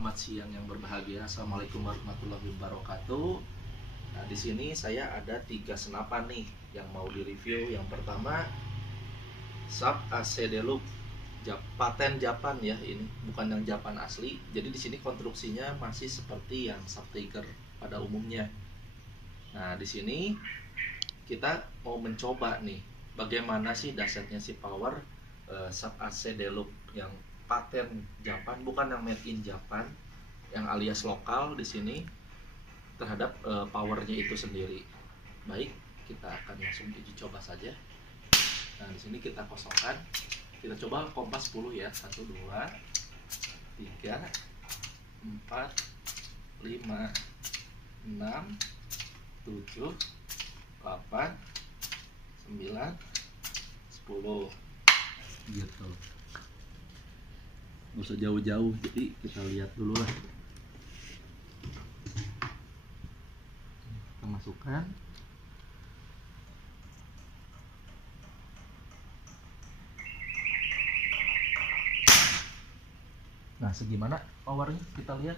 selamat siang yang berbahagia. Assalamualaikum warahmatullahi wabarakatuh. Nah, di sini saya ada 3 senapan nih yang mau direview. Yang pertama, Sub AC Deluxe, paten Japan ya, ini bukan yang Japan asli. Jadi di sini konstruksinya masih seperti yang Sub Tiger pada umumnya. Nah, di sini kita mau mencoba nih bagaimana sih dahsyatnya si power Sub AC Deluxe yang paten Japan, bukan yang made in Japan, yang alias lokal di sini terhadap powernya itu sendiri. Baik, kita akan langsung uji coba saja. Nah, di sini kita kosongkan. Kita coba kompas 10 ya. 1 2 3 4 5 6 7 8 9 10 gitu. Nggak usah jauh-jauh, jadi kita lihat dulu lah. Kita masukkan. Nah, segimana powernya kita lihat.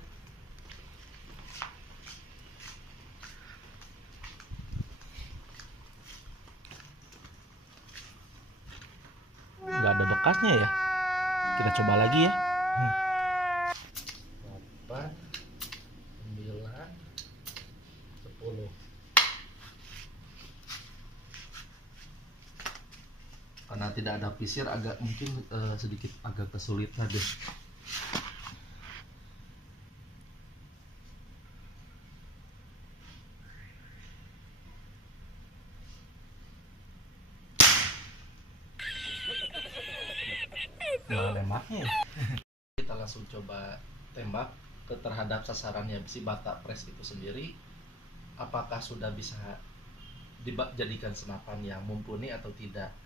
Nggak ada bekasnya ya. Kita coba lagi ya. 8 9 10. Karena tidak ada pisir, agak mungkin sedikit agak kesulitan deh. Nah, nembaknya kita langsung coba tembak ke terhadap sasarannya si bata press itu sendiri, apakah sudah bisa dijadikan senapan yang mumpuni atau tidak.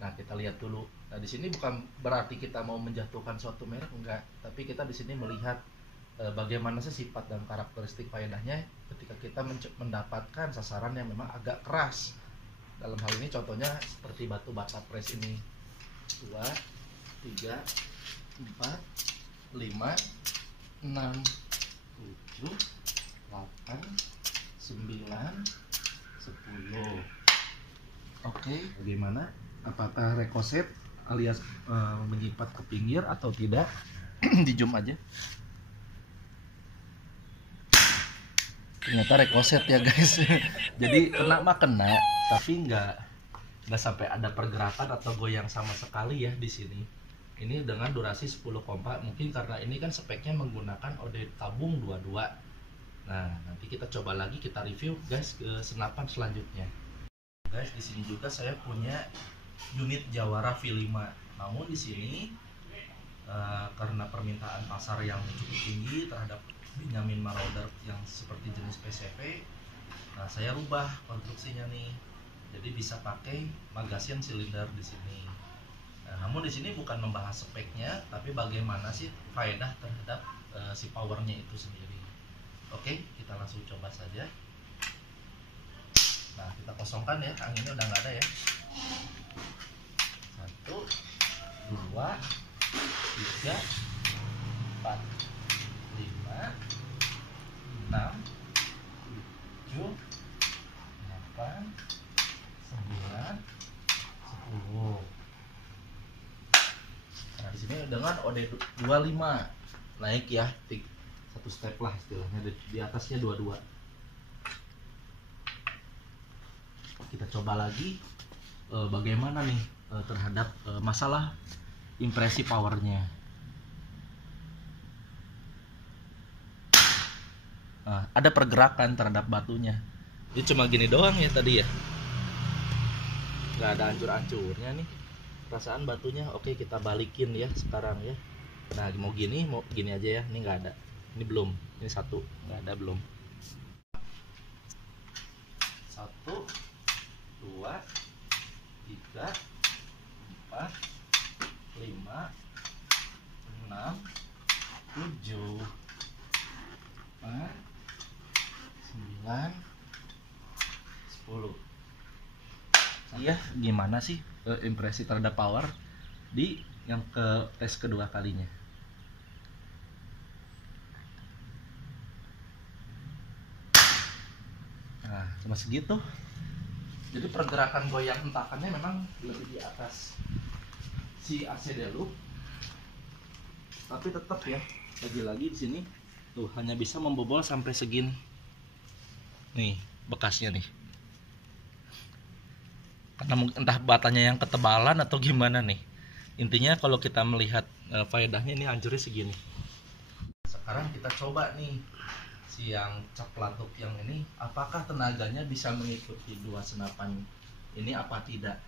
Nah, kita lihat dulu. Nah, di sini bukan berarti kita mau menjatuhkan suatu merek, enggak, tapi kita di sini melihat bagaimana sih sifat dan karakteristik faedahnya ketika kita mendapatkan sasaran yang memang agak keras. Dalam hal ini contohnya seperti batu bata press ini. 2 3 4 5 6 7 8 9 10. Oke, bagaimana? Apakah rekoset alias menyipat ke pinggir atau tidak? Di zoom aja. Ternyata rekoset ya guys. Jadi kena mah kena, tapi nggak sampai ada pergerakan atau goyang sama sekali ya di sini. Ini dengan durasi 10 kompa, mungkin karena ini kan speknya menggunakan OD tabung 22. Nah, nanti kita coba lagi, kita review guys ke senapan selanjutnya. Guys, di sini juga saya punya unit Jawara V5. Namun di sini karena permintaan pasar yang cukup tinggi terhadap Benjamin Marauder yang seperti jenis PCV, nah saya rubah konstruksinya nih. Jadi bisa pakai magasin silinder di sini. Nah, namun di sini bukan membahas speknya, tapi bagaimana sih faedah terhadap si powernya itu sendiri. Oke, kita langsung coba saja. Nah, kita kosongkan ya, anginnya udah nggak ada ya. 1 2 3 4 5 6 7 8 9 10. Nah, di sini dengan OD 25 naik ya, satu step lah istilahnya, di atasnya 22. Kita coba lagi bagaimana nih terhadap masalah impresi powernya. Nah, ada pergerakan terhadap batunya. Ini cuma gini doang ya tadi ya, nggak ada hancur-hancurnya nih. Perasaan batunya. Oke, kita balikin ya sekarang ya. Nah, mau gini aja ya. Ini nggak ada, ini belum, ini 1 nggak ada, belum. 1 2 3 4 5 6 7 8 9 10. Iya, gimana sih impresi terhadap power di yang tes kedua kalinya? cuma segitu. Jadi pergerakan goyang hentakannya memang lebih di atas si AC Deluxe, tapi tetap ya, lagi-lagi di sini tuh hanya bisa membobol sampai segini. Nih bekasnya nih, karena mungkin entah batanya yang ketebalan atau gimana nih. Intinya kalau kita melihat faedahnya ini hancurnya segini. Sekarang kita coba nih si yang cap latuk yang ini, apakah tenaganya bisa mengikuti dua senapan ini apa tidak.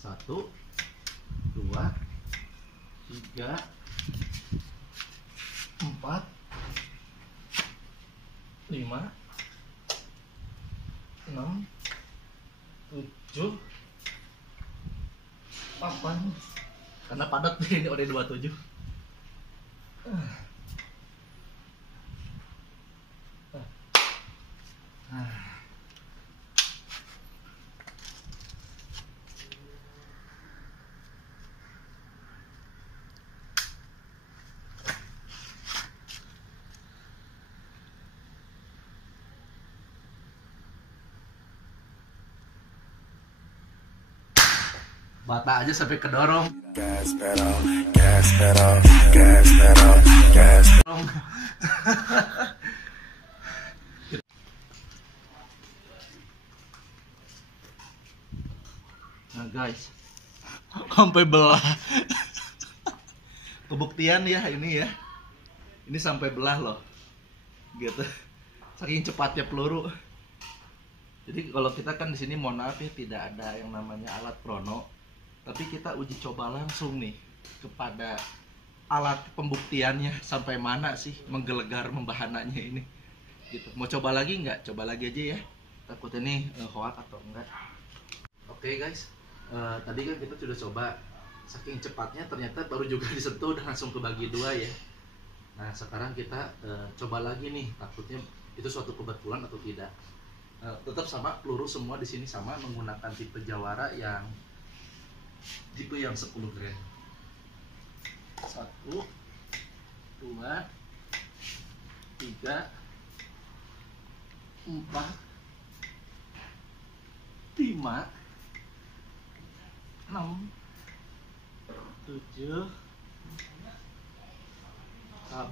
1 2 3 4 5 6 7 8, karena padat nih ini udah 27. Bata aja sampai kedorong. Gas pedal, gas pedal, gas pedal, gas pedal. Nah guys, sampai belah. Kebuktian ya ini ya. Ini sampai belah loh. Gitu. Saking cepatnya peluru. Jadi kalau kita kan di sini mohon maaf ya, tidak ada yang namanya alat prono. Tapi kita uji coba langsung nih kepada alat pembuktiannya sampai mana sih menggelegar membahananya ini. Gitu. Mau coba lagi nggak? Coba lagi aja ya. Takutnya nih hoak atau enggak. Oke guys, tadi kan kita sudah coba, saking cepatnya ternyata baru juga disentuh udah langsung kebagi dua ya. Nah sekarang kita coba lagi nih, takutnya itu suatu kebetulan atau tidak. Tetap sama, peluru semua di sini sama, menggunakan tipe Jawara yang tipe yang 10 gram. 1 2 3 4 5 6 7 8 9.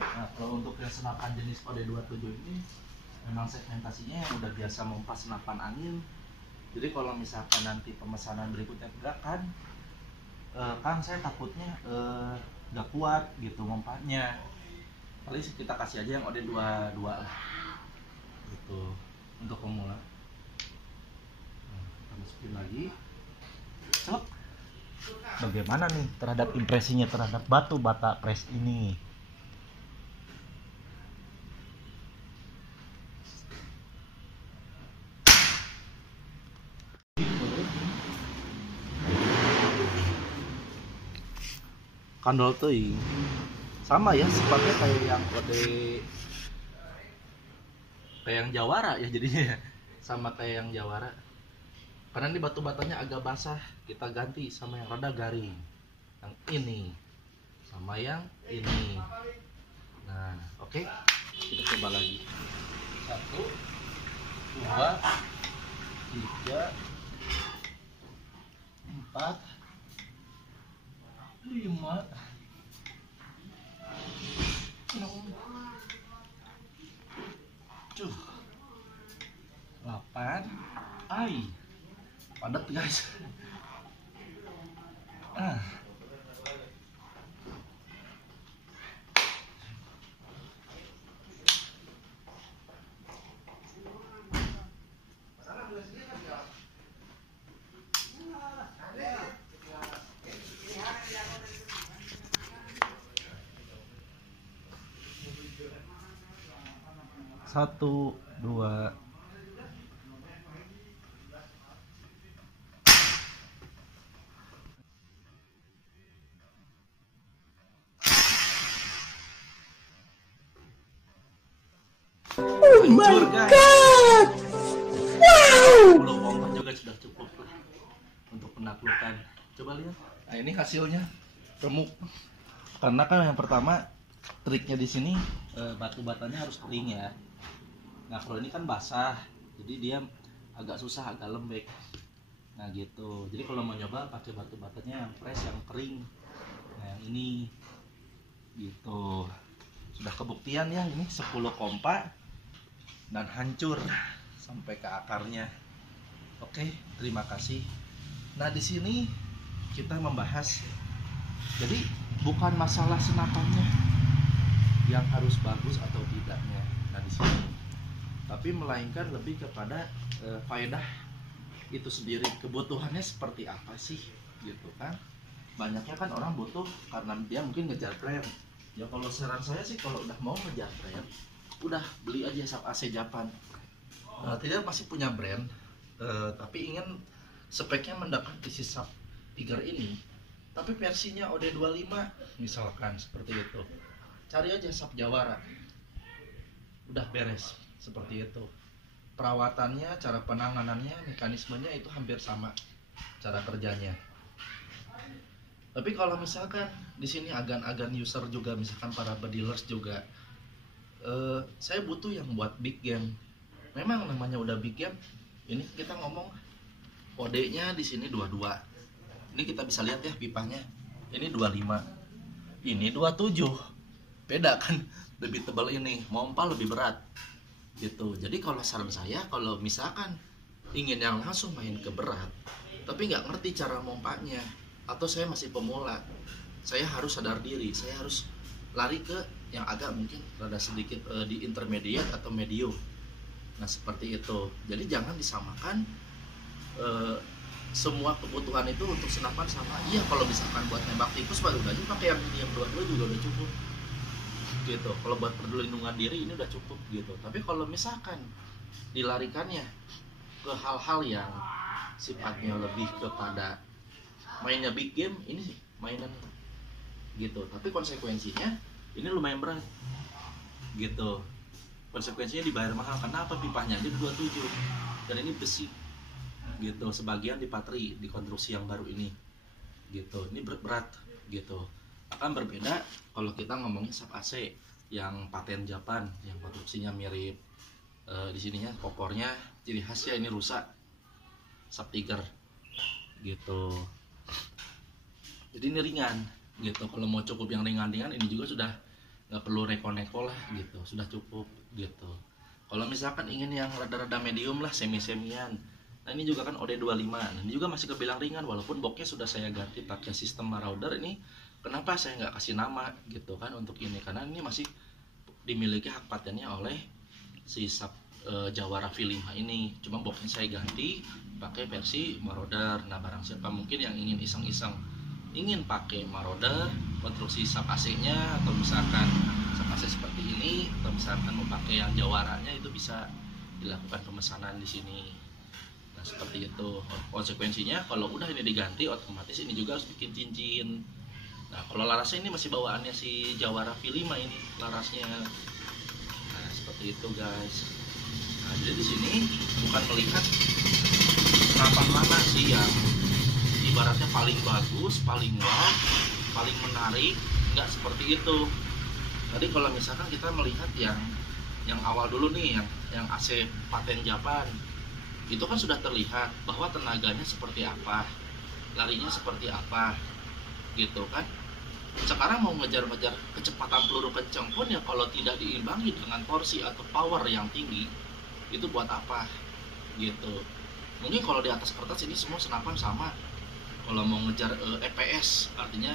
Nah, kalau untuk yang senapan jenis OD27 ini memang segmentasinya yang udah biasa mempas senapan angin. Jadi kalau misalkan nanti pemesanan berikutnya gerakan, Kang saya takutnya gak kuat gitu mempasnya. Paling kita kasih aja yang OD22 lah. Gitu untuk pemula. Nah, kita masukin lagi. Cok. Bagaimana nih terhadap impresinya terhadap batu bata press ini? Kandol teuing sama ya sifatnya kayak yang kayak yang Jawara ya jadinya, sama kayak yang Jawara. Karena ini batu batanya agak basah, kita ganti sama yang rada garing, yang ini sama yang ini. Nah oke, kita coba lagi. 1 2 3 4 5 6 7 8. Ai padat guys. Satu, dua. Oh my god! Wow! Belum juga sudah cukup. penaklukan. Coba lihat. Nah, ini hasilnya remuk. Karena kan yang pertama triknya di sini batu batanya harus kering ya. Nah, kalau ini kan basah, jadi dia agak susah, agak lembek. Nah, gitu. Jadi kalau mau nyoba pakai batu batanya yang fresh, yang kering. Nah, yang ini gitu. Sudah kebuktian ya, ini 10 kompa dan hancur sampai ke akarnya. Oke, terima kasih. Nah, di sini kita membahas, jadi bukan masalah senapannya yang harus bagus atau tidaknya. Nah, di sini, tapi melainkan lebih kepada faedah itu sendiri, kebutuhannya seperti apa sih, gitu kan? Banyaknya kan orang butuh karena dia mungkin ngejar tren. Ya kalau saran saya sih kalau udah mau ngejar tren, udah beli aja SAP AC Japan. Tidak masih punya brand, tapi ingin speknya mendapatkan si SAP Tiger ini, tapi versinya OD25 misalkan seperti itu. Cari aja SAP Jawara, udah beres seperti itu. Perawatannya, cara penanganannya, mekanismenya itu hampir sama cara kerjanya. Tapi kalau misalkan di sini agan-agan user juga, misalkan para dealers juga, saya butuh yang buat big game. Memang namanya udah big game. Ini kita ngomong OD-nya di sini 22. Ini kita bisa lihat ya pipanya. Ini 25. Ini 27. Beda kan? Lebih tebal ini, mompa lebih berat. Gitu. Jadi kalau saran saya, kalau misalkan ingin yang langsung main ke berat, tapi nggak ngerti cara mompanya, atau saya masih pemula, saya harus sadar diri, saya harus lari ke yang agak mungkin rada sedikit di intermediate atau medium. Nah, seperti itu. Jadi jangan disamakan semua kebutuhan itu untuk senapan sama. Iya, kalau misalkan buat nembak tikus baru aja pakai yang ini, yang dua-dua juga udah cukup. Gitu. Kalau buat perlindungan diri ini udah cukup gitu. Tapi kalau misalkan dilarikannya ke hal-hal yang sifatnya lebih kepada mainnya big game, ini mainan gitu, tapi konsekuensinya ini lumayan berat gitu. Konsekuensinya dibayar mahal. Karena apa? Pipanya aja 27 dan ini besi gitu, sebagian di patri, di konstruksi yang baru ini gitu. Ini berat gitu. Akan berbeda kalau kita ngomongin SAP AC yang paten Japan, yang konstruksinya mirip di sininya kopornya ciri khasnya ini rusak, SAP Tiger gitu. Jadi ini ringan gitu. Kalau mau cukup yang ringan-ringan, ini juga sudah nggak perlu neko-neko lah gitu, sudah cukup gitu. Kalau misalkan ingin yang rada-rada medium lah, semi-semian, nah ini juga kan OD25. Nah, ini juga masih kebilang ringan, walaupun boxnya sudah saya ganti pakai sistem Marauder. Ini kenapa saya nggak kasih nama gitu kan untuk ini, karena ini masih dimiliki hak patennya oleh si SAP Jawara V5 ini. Cuma boxnya saya ganti pakai versi Marauder. Nah, barang siapa mungkin yang ingin iseng-iseng ingin pakai Marauder, konstruksi SAP AC-nya, atau misalkan SAP AC seperti ini, atau misalkan mau pakai yang Jawaranya, itu bisa dilakukan pemesanan di sini. Nah, seperti itu. Konsekuensinya kalau udah ini diganti, otomatis ini juga harus bikin cincin. Nah, kalau larasnya ini masih bawaannya si Jawara V5 ini larasnya. Nah, seperti itu guys. Nah, jadi di sini bukan melihat senapan mana sih yang ibaratnya paling bagus, paling wow, paling menarik, nggak seperti itu. Tadi kalau misalkan kita melihat yang awal dulu nih, yang AC paten Japan, itu kan sudah terlihat bahwa tenaganya seperti apa, larinya seperti apa, gitu kan. Sekarang mau ngejar-ngejar kecepatan peluru kencang pun ya kalau tidak diimbangi dengan torsi atau power yang tinggi, itu buat apa, gitu. Mungkin kalau di atas kertas ini semua senapan sama. Kalau mau ngejar EPS, artinya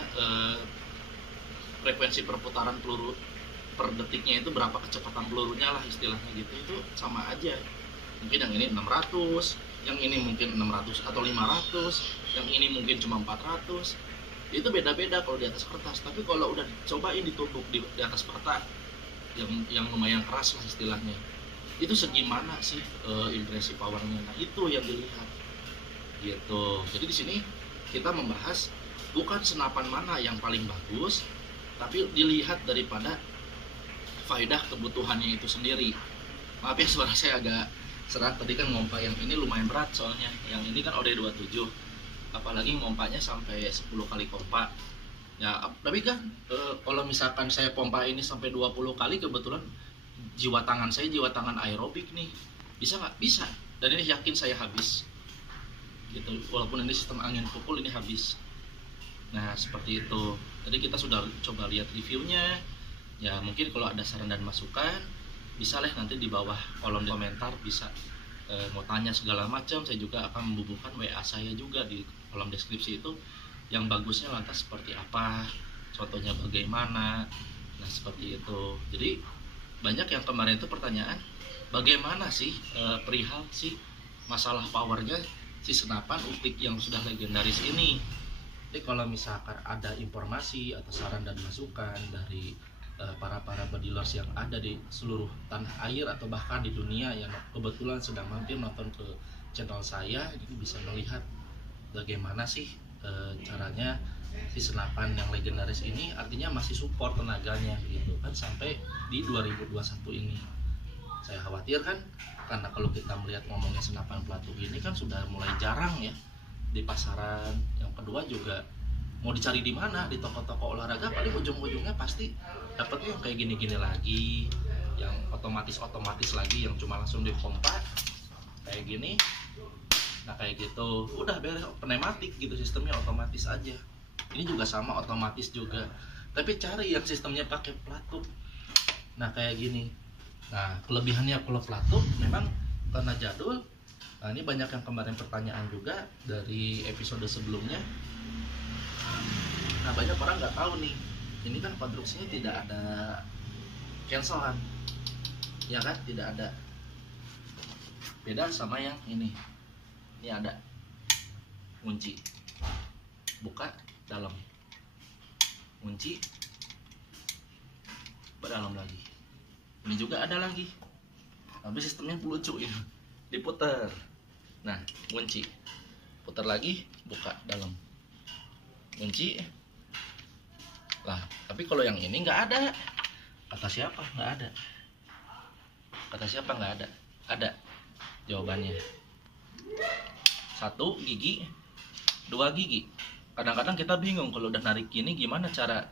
frekuensi perputaran peluru per detiknya itu berapa kecepatan pelurunya lah istilahnya gitu, itu sama aja. Mungkin yang ini 600, yang ini mungkin 600 atau 500, yang ini mungkin cuma 400. Itu beda-beda kalau di atas kertas. Tapi kalau udah cobain ditumbuk di atas peta yang lumayan keras lah istilahnya, itu segimana sih impresi powernya. Nah, itu yang dilihat gitu. Jadi di sini kita membahas bukan senapan mana yang paling bagus, tapi dilihat daripada faedah kebutuhannya itu sendiri. Maaf ya suara saya agak serak, tadi kan ngompa yang ini lumayan berat soalnya. Yang ini kan OD27. apalagi pompanya sampai 10 kali pompa ya. Tapi kan kalau misalkan saya pompa ini sampai 20 kali, kebetulan jiwa tangan saya jiwa tangan aerobik nih, bisa nggak? Bisa, dan ini yakin saya habis gitu, walaupun ini sistem angin pukul ini habis. Nah seperti itu. Jadi kita sudah coba lihat reviewnya ya. Mungkin kalau ada saran dan masukan bisa lah nanti di bawah kolom komentar, bisa mau tanya segala macam. Saya juga akan membubuhkan WA saya juga di kolom deskripsi itu, yang bagusnya lantas seperti apa, contohnya bagaimana. Nah seperti itu. Jadi banyak yang kemarin itu pertanyaan, bagaimana sih perihal si masalah powernya si senapan Ultik yang sudah legendaris ini. Jadi kalau misalkan ada informasi atau saran dan masukan dari para dealers yang ada di seluruh tanah air atau bahkan di dunia yang kebetulan sedang mampir nonton ke channel saya, jadi bisa melihat bagaimana sih caranya si senapan yang legendaris ini, artinya masih support tenaganya gitu kan sampai di 2021 ini. Saya khawatir kan, karena kalau kita melihat ngomongnya senapan pelatuk ini kan sudah mulai jarang ya di pasaran. Yang kedua juga mau dicari di mana, di toko-toko olahraga paling ujung-ujungnya pasti dapetnya yang kayak gini-gini lagi, yang otomatis lagi, yang cuma langsung dipompa kayak gini. Nah kayak gitu udah beres, pneumatik gitu, sistemnya otomatis aja. Ini juga sama otomatis juga, tapi cari yang sistemnya pakai pelatuk. Nah kayak gini. Nah kelebihannya kalau pelatuk memang karena jadul. Nah ini banyak yang kemarin pertanyaan juga dari episode sebelumnya. Nah banyak orang nggak tahu nih, ini kan konstruksinya tidak ada cancelan ya kan, tidak ada. Beda sama yang ini ada kunci, buka dalam, kunci berdalam lagi. Ini juga ada lagi, tapi sistemnya lucu ya, diputer. Nah kunci, putar lagi, buka dalam, kunci lah. Tapi kalau yang ini nggak ada. Kata siapa nggak ada? Kata siapa nggak ada? Ada jawabannya. 1 gigi, 2 gigi. Kadang-kadang kita bingung kalau udah narik gini gimana cara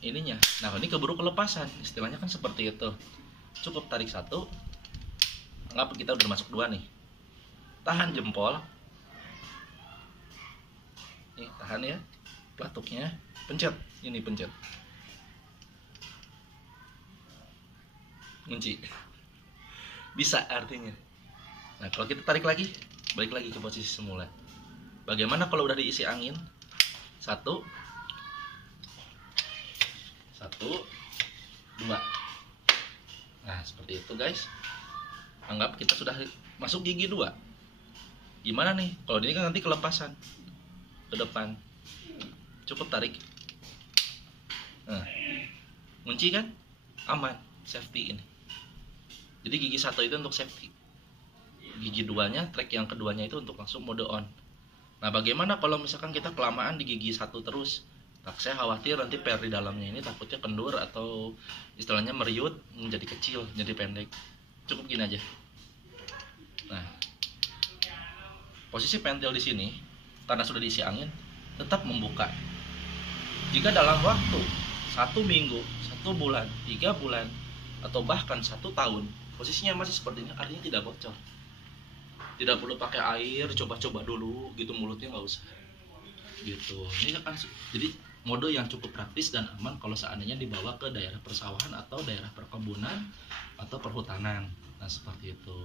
ininya. Nah ini keburu kelepasan, istilahnya kan seperti itu. Cukup tarik 1, anggap kita udah masuk 2 nih, tahan jempol nih, tahan ya pelatuknya, pencet, ini pencet, kunci, bisa artinya. Nah kalau kita tarik lagi, balik lagi ke posisi semula. Bagaimana kalau udah diisi angin? 1, 2, nah seperti itu guys. Anggap kita sudah masuk gigi 2. Gimana nih kalau ini kan nanti kelepasan ke depan, cukup tarik. Nah kunci kan aman, safety ini. Jadi gigi 1 itu untuk safety, gigi 2-nya, track yang keduanya itu untuk langsung mode on. Nah bagaimana kalau misalkan kita kelamaan di gigi 1 terus? Nah, saya khawatir nanti per di dalamnya ini takutnya kendur atau istilahnya meriut menjadi kecil, jadi pendek. Cukup gini aja. Nah posisi pentil di sini karena sudah diisi angin tetap membuka. Jika dalam waktu 1 minggu, 1 bulan, 3 bulan, atau bahkan 1 tahun posisinya masih seperti ini, artinya tidak bocor. Tidak perlu pakai air, coba-coba dulu gitu, mulutnya nggak usah gitu. Ini kan jadi mode yang cukup praktis dan aman kalau seandainya dibawa ke daerah persawahan atau daerah perkebunan atau perhutanan. Nah seperti itu,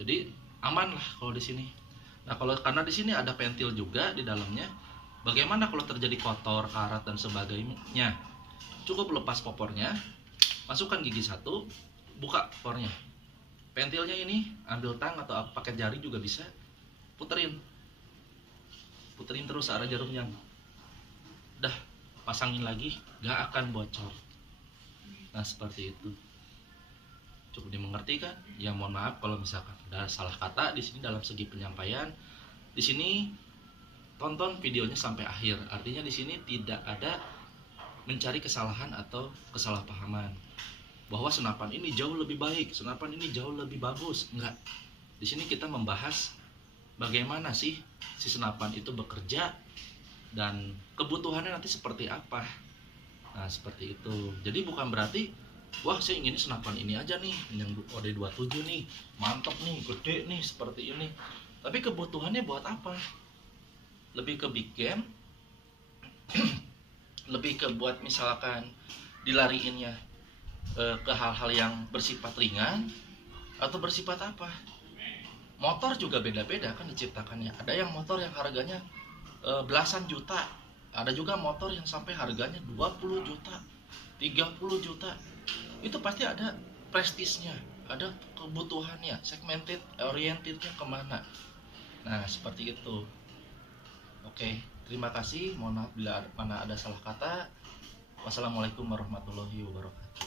jadi aman lah kalau di sini. Nah kalau karena di sini ada pentil juga di dalamnya, bagaimana kalau terjadi kotor, karat dan sebagainya? Cukup lepas popornya, masukkan gigi 1, buka popornya. Pentilnya ini ambil tang atau pakai jari juga bisa, puterin terus arah jarumnya. Dah pasangin lagi, gak akan bocor. Nah seperti itu. Cukup dimengerti kan? Ya mohon maaf kalau misalkan ada salah kata di sini dalam segi penyampaian. Di sini tonton videonya sampai akhir. Artinya di sini tidak ada mencari kesalahan atau kesalahpahaman bahwa senapan ini jauh lebih baik, senapan ini jauh lebih bagus. Enggak. Di sini kita membahas bagaimana sih si senapan itu bekerja dan kebutuhannya nanti seperti apa. Nah seperti itu. Jadi bukan berarti wah saya ingin senapan ini aja nih, yang OD27 nih, mantap nih, gede nih, seperti ini. Tapi kebutuhannya buat apa? Lebih ke big game, lebih ke buat misalkan dilariinnya ke hal-hal yang bersifat ringan atau bersifat apa. Motor juga beda-beda kan diciptakannya. Ada yang motor yang harganya belasan juta, ada juga motor yang sampai harganya 20 juta, 30 juta. Itu pasti ada prestisnya, ada kebutuhannya, segmented, orientednya kemana. Nah seperti itu. Oke, terima kasih. Mohon maaf bila mana ada salah kata. Wassalamualaikum warahmatullahi wabarakatuh.